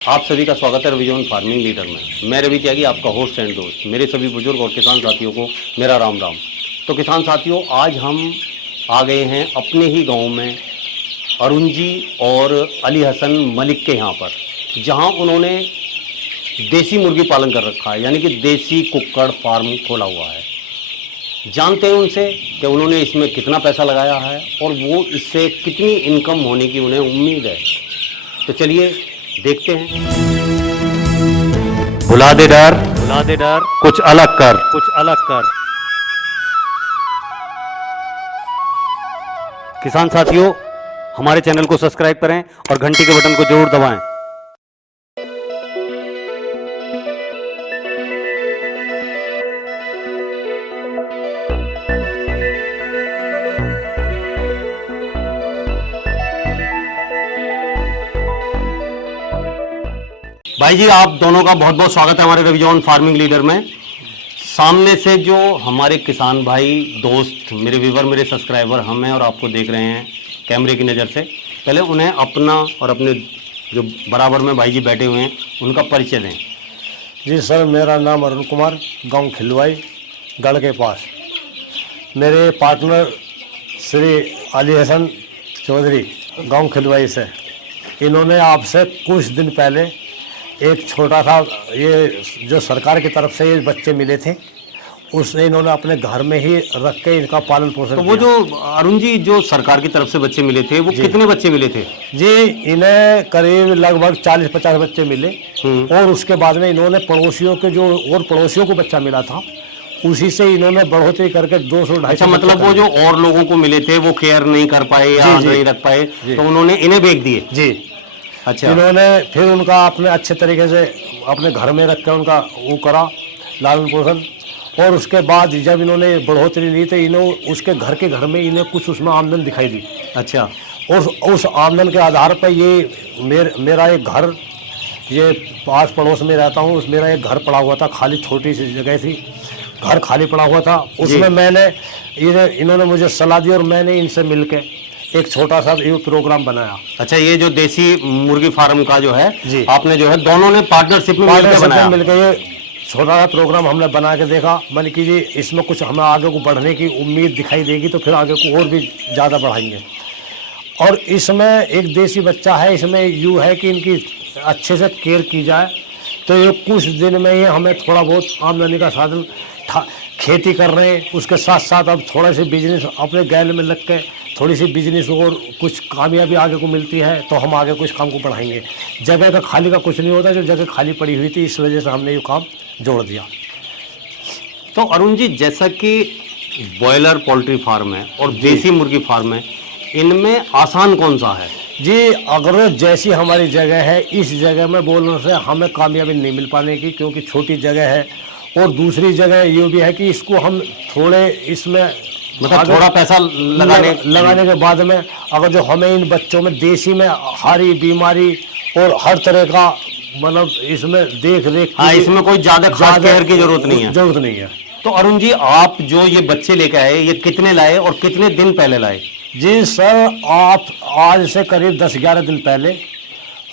आप सभी का स्वागत है रविजोन फार्मिंग लीडर में। मैं रवि त्यागी, आपका होस्ट एंड दोस्त। मेरे सभी बुजुर्ग और किसान साथियों को मेरा राम राम। तो किसान साथियों, आज हम आ गए हैं अपने ही गांव में अरुण जी और अली हसन मलिक के यहाँ पर, जहां उन्होंने देसी मुर्गी पालन कर रखा है, यानी कि देसी कुक्कड़ फार्म खोला हुआ है। जानते हैं उनसे कि उन्होंने इसमें कितना पैसा लगाया है और वो इससे कितनी इनकम होने की उन्हें उम्मीद है। तो चलिए देखते हैं। भुला दे डर, कुछ अलग कर। किसान साथियों, हमारे चैनल को सब्सक्राइब करें और घंटी के बटन को जरूर दबाएं। भाई जी, आप दोनों का बहुत बहुत स्वागत है हमारे रविजोन फार्मिंग लीडर में। सामने से जो हमारे किसान भाई दोस्त, मेरे व्यूवर, मेरे सब्सक्राइबर हम हैं और आपको देख रहे हैं कैमरे की नज़र से, पहले उन्हें अपना और अपने जो बराबर में भाई जी बैठे हुए हैं उनका परिचय दें। जी सर, मेरा नाम अरुण कुमार, गांव खिलवाई गढ़ के पास। मेरे पार्टनर श्री अली हसन चौधरी, गांव खिलवाई से। इन्होंने आपसे कुछ दिन पहले एक छोटा सा, ये जो सरकार की तरफ से ये बच्चे मिले थे, उसने इन्होंने अपने घर में ही रख के इनका पालन पोषण तो वो जो अरुण जी, जो सरकार की तरफ से बच्चे मिले थे, वो कितने बच्चे मिले थे? जी, इन्हें करीब लगभग 40-50 बच्चे मिले। और उसके बाद में इन्होंने पड़ोसियों के जो और पड़ोसियों को बच्चा मिला था, उसी से इन्होंने बढ़ोतरी करके 200-250। अच्छा, मतलब वो जो और लोगों को मिले थे वो केयर नहीं कर पाए या नहीं रख पाए, तो उन्होंने इन्हें बेच दिए। जी, अच्छा। इन्होंने फिर उनका अपने अच्छे तरीके से अपने घर में रख के उनका वो करा, लालन पोषण। और उसके बाद जब इन्होंने बढ़ोतरी ली तो इन्होंने उसके घर में इन्हें कुछ उसमें आमदन दिखाई दी। अच्छा। और उस आमदन के आधार पर ये मेरा एक घर, ये पास पड़ोस में रहता हूँ, मेरा एक घर पड़ा हुआ था, खाली छोटी सी जगह थी, घर खाली पड़ा हुआ था। उसमें मैंने इन्होंने मुझे सलाह दी और मैंने इनसे मिलके एक छोटा सा ये प्रोग्राम बनाया। अच्छा, ये जो देसी मुर्गी फार्म का जो है, जी, आपने जो है दोनों ने पार्टनरशिप में मिलकर ये छोटा सा प्रोग्राम हमने बना के देखा। मैंने कि जी इसमें कुछ हमें आगे को बढ़ने की उम्मीद दिखाई देगी तो फिर आगे को और भी ज़्यादा बढ़ाएंगे। और इसमें एक देसी बच्चा है, इसमें यूँ है कि इनकी अच्छे से केयर की जाए तो ये कुछ दिन में ही हमें थोड़ा बहुत आमदनी का साधन, खेती कर रहे हैं, उसके साथ साथ अब थोड़ा सा बिजनेस अपने गैल में लग के थोड़ी सी बिजनेस और कुछ कामयाबी आगे को मिलती है तो हम आगे कुछ काम को बढ़ाएंगे। जगह का खाली का कुछ नहीं होता, जो जगह खाली पड़ी हुई थी इस वजह से हमने ये काम जोड़ दिया। तो अरुण जी, जैसा कि बॉयलर पोल्ट्री फार्म है और देसी मुर्गी फार्म है, इनमें आसान कौन सा है? जी, अगर जैसी हमारी जगह है, इस जगह में बोलने से हमें कामयाबी नहीं मिल पाने की, क्योंकि छोटी जगह है। और दूसरी जगह ये भी है कि इसको हम थोड़े इसमें मतलब थोड़ा पैसा लगाने के बाद में अगर जो हमें इन बच्चों में देसी में हारी बीमारी और हर तरह का, मतलब इसमें देख रेख, हाँ, इसमें कोई ज्यादा केयर की जरूरत नहीं है। तो अरुण जी, आप जो ये बच्चे लेकर आए, ये कितने लाए और कितने दिन पहले लाए? जी सर, आप आज से करीब 10-11 दिन पहले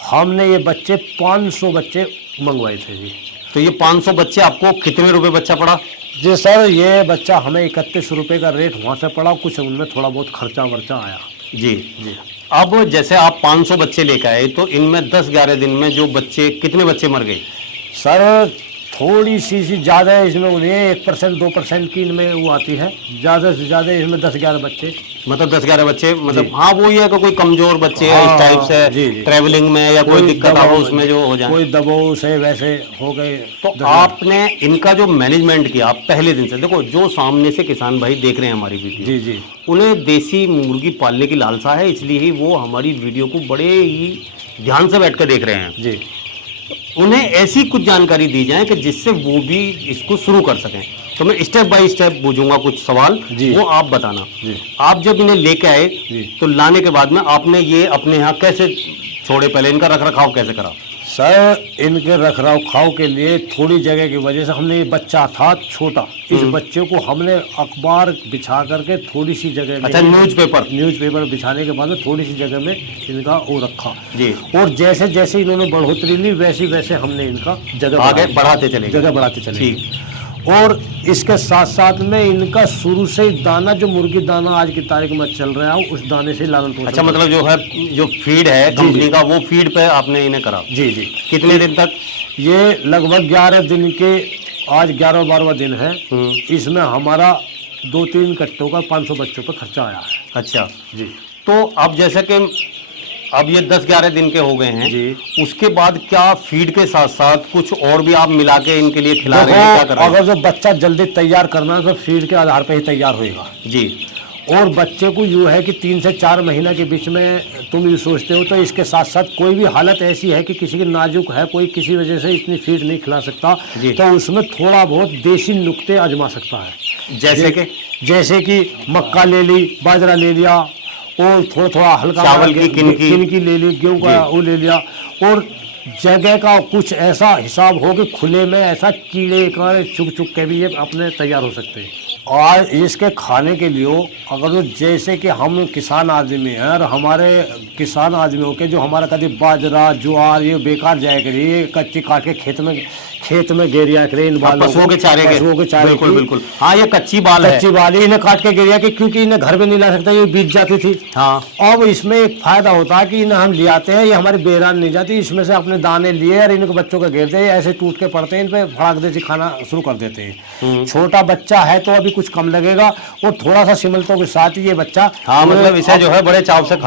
हमने ये बच्चे 500 बच्चे मंगवाए थे जी। तो ये 500 बच्चे आपको कितने रुपए बच्चा पड़ा? जी सर, ये बच्चा हमें 31 रुपये का रेट वहाँ से पड़ा, कुछ उनमें थोड़ा बहुत खर्चा वर्चा आया। जी जी। अब जैसे आप 500 बच्चे लेकर आए तो इनमें 10-11 दिन में जो बच्चे, कितने बच्चे मर गए? सर थोड़ी सी ज़्यादा है इसमें, उन्हें 1% 2% की इनमें वो आती है, ज़्यादा से ज़्यादा इसमें 10-11 बच्चे, मतलब 10-11 बच्चे, मतलब हाँ वो ये है कि कोई कमजोर बच्चे इस टाइप से ट्रैवलिंग में या कोई दिक्कत हो उसमें जो हो जाए, कोई दबाव से वैसे हो गए। तो आपने इनका जो मैनेजमेंट किया, आप पहले दिन से देखो, जो सामने से किसान भाई देख रहे हैं हमारी वीडियो, जी जी, उन्हें देसी मुर्गी पालने की लालसा है, इसलिए ही वो हमारी वीडियो को बड़े ही ध्यान से बैठ कर देख रहे हैं जी। उन्हें ऐसी कुछ जानकारी दी जाए कि जिससे वो भी इसको शुरू कर सकें। तो मैं स्टेप बाय स्टेप पूछूंगा कुछ सवाल, वो आप बताना। आप जब इन्हें लेके आए तो लाने के बाद में आपने ये अपने यहाँ कैसे छोड़े, पहले इनका रख रखाव कैसे करा? सर इनके रख रखाव के लिए थोड़ी जगह की वजह से हमने, ये बच्चा था छोटा, इस बच्चे को हमने अखबार बिछा करके थोड़ी सी जगह में, अच्छा, न्यूज़पेपर बिछाने के बाद में थोड़ी सी जगह में इनका वो रखा जी। और जैसे जैसे इन्होंने बढ़ोतरी ली वैसे वैसे हमने इनका जगह आगे बढ़ाते चले, जगह बढ़ाते चले। और इसके साथ साथ में इनका शुरू से ही दाना, जो मुर्गी दाना आज की तारीख में चल रहा है, उस दाने से लालन पोषण। अच्छा, मतलब जो है, जो फीड है कंपनी का, वो फीड पे आपने इन्हें करा? जी जी। कितने दिन तक? ये लगभग 11 दिन के, आज 11वां दिन है। इसमें हमारा 2-3 कट्टों का 500 बच्चों पर खर्चा आया है। अच्छा जी। तो अब जैसे कि अब ये 10-11 दिन के हो गए हैं जी, उसके बाद क्या फीड के साथ साथ कुछ और भी आप मिला के इनके लिए खिला रहे हैं, क्या कर रहे हैं? अगर जो बच्चा जल्दी तैयार करना है तो फीड के आधार पर ही तैयार होएगा जी। और बच्चे को यूँ है कि 3 से 4 महीना के बीच में तुम ये सोचते हो, तो इसके साथ साथ कोई भी हालत ऐसी है कि किसी की नाजुक है, कोई किसी वजह से इतनी फीड नहीं खिला सकता, तो उसमें थोड़ा बहुत देसी नुक्ते आजमा सकता है। जैसे कि मक्का ले ली, बाजरा ले लिया, और थोड़ा थोड़ा हल्का चावल की किनकी ले ली, गेहूँ का वो ले लिया, और जगह का कुछ ऐसा हिसाब हो कि खुले में ऐसा कीड़े का चुग चुग के भी ये अपने तैयार हो सकते हैं। और इसके खाने के लिए अगर तो जैसे कि हम किसान आदमी हैं और हमारे किसान आदमियों के जो हमारा कभी बाजरा ज्वार ये बेकार जाया करिए, कच्ची काट के खेत में गेरिया करे इन बालों, पशुओं के चारे बिल्कुल बिल्कुल। हाँ, ये कच्ची बाल है, इन्हें काट के गेरिया के, क्योंकि इन्हें घर में नहीं ला सकता, ये बीत जाती थी। हाँ। अब इसमें एक फायदा होता है कि इन्हें हम ले आते हैं, ये हमारी बेरान नहीं जाती, इसमें से अपने दाने लिए और इनको बच्चों को घेरते हैं, ऐसे टूट के पड़ते हैं, इन पे फड़ाक देसी खाना शुरू कर देते हैं। छोटा बच्चा है तो अभी कुछ कम लगेगा, और थोड़ा सा सिमलतों के साथ ये बच्चा, हाँ, मतलब इसे जो है बड़े चाव से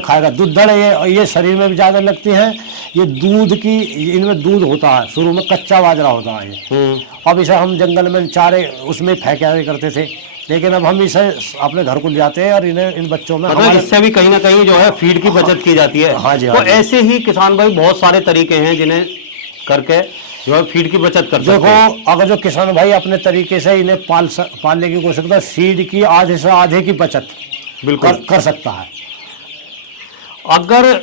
खाएगा। दूधड़ ये शरीर में भी ज्यादा लगती है, ये दूध की, इनमें दूध होता है, शुरू में कच्चा बाजरा होता है ये। अब इसे हम जंगल में चारे उसमें फेंका करते थे, लेकिन अब हम इसे अपने घर को ले आते हैं और इन्हें, इन बच्चों में मतलब इससे भी कहीं ना कहीं जो है फीड की बचत की जाती है। हाँ जी। तो ऐसे ही किसान भाई बहुत सारे तरीके हैं जिन्हें करके जो है फीड की बचत कर सकते हैं। देखो, अगर जो किसान भाई अपने तरीके से इन्हें पालने की कोशिश करता है, फीड की आधे से आधे की बचत बिल्कुल कर सकता है। अगर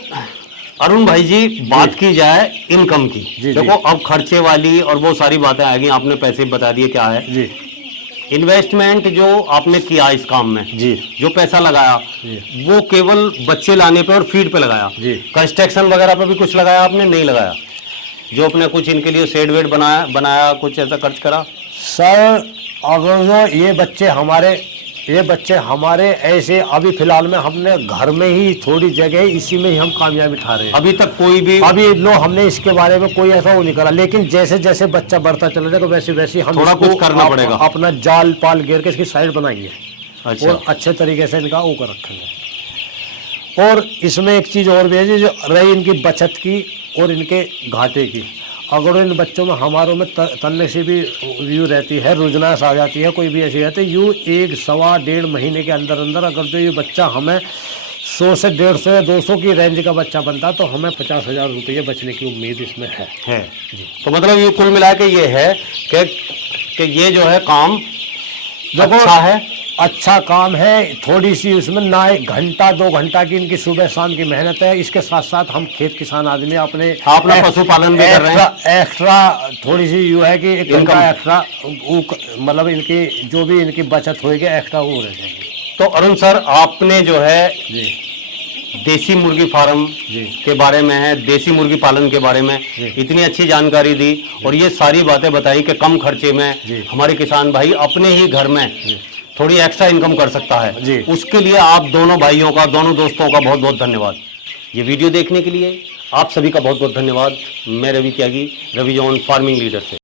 अरुण भाई जी बात की जाए इनकम की, देखो अब खर्चे वाली और वो सारी बातें आ गई, आपने पैसे बता दिए क्या है जी। इन्वेस्टमेंट जो आपने किया इस काम में जी, जो पैसा लगाया वो केवल बच्चे लाने पे और फीड पे लगाया जी, कंस्ट्रक्शन वगैरह पे भी कुछ लगाया आपने? नहीं लगाया। जो अपने कुछ इनके लिए शेड वेड बनाया कुछ ऐसा खर्च करा? सर अगर जो ये बच्चे हमारे ऐसे, अभी फिलहाल में हमने घर में ही थोड़ी जगह, इसी में ही हम कामयाबी उठा रहे हैं। अभी तक कोई भी हमने इसके बारे में कोई ऐसा वो नहीं करा, लेकिन जैसे जैसे बच्चा बढ़ता चला जाएगा वैसे वैसे हम थोड़ा कुछ करना पड़ेगा, अपना जाल पाल घेर के इसकी साइड बनाएंगे। अच्छा। और अच्छे तरीके से इनका वो कर रखेंगे। और इसमें एक चीज़ और भी है जो रही इनकी बचत की और इनके घाटे की, अगर इन बच्चों में हमारों में तलने से भी यूँ रहती है, रुजनास आ जाती है, कोई भी ऐसी रहती है, यूँ 1-1.25 महीने के अंदर अंदर अगर जो ये बच्चा हमें 100 से 150 या 200 की रेंज का बच्चा बनता तो हमें 50,000 रुपये बचने की उम्मीद इसमें है जी। तो मतलब ये कुल मिला के ये है कि ये जो है काम अच्छा काम है। थोड़ी सी उसमें ना 1-2 घंटा की इनकी सुबह शाम की मेहनत है, इसके साथ साथ हम खेत किसान आदमी अपना पशुपालन भी कर रहे हैं। एक्स्ट्रा थोड़ी सी यूँ है कि इनका एक्स्ट्रा मतलब इनकी जो भी इनकी बचत होगी एक्स्ट्रा वो रह जाएगी। तो अरुण सर, आपने जो है जी देसी मुर्गी फार्म के बारे में है, देसी मुर्गी पालन के बारे में इतनी अच्छी जानकारी दी और ये सारी बातें बताई कि कम खर्चे में हमारे किसान भाई अपने ही घर में थोड़ी एक्स्ट्रा इनकम कर सकता है। उसके लिए आप दोनों भाइयों का, दोनों दोस्तों का बहुत बहुत धन्यवाद। ये वीडियो देखने के लिए आप सभी का बहुत बहुत धन्यवाद। मैं रवि त्यागी, रवि जॉन फार्मिंग लीडर से।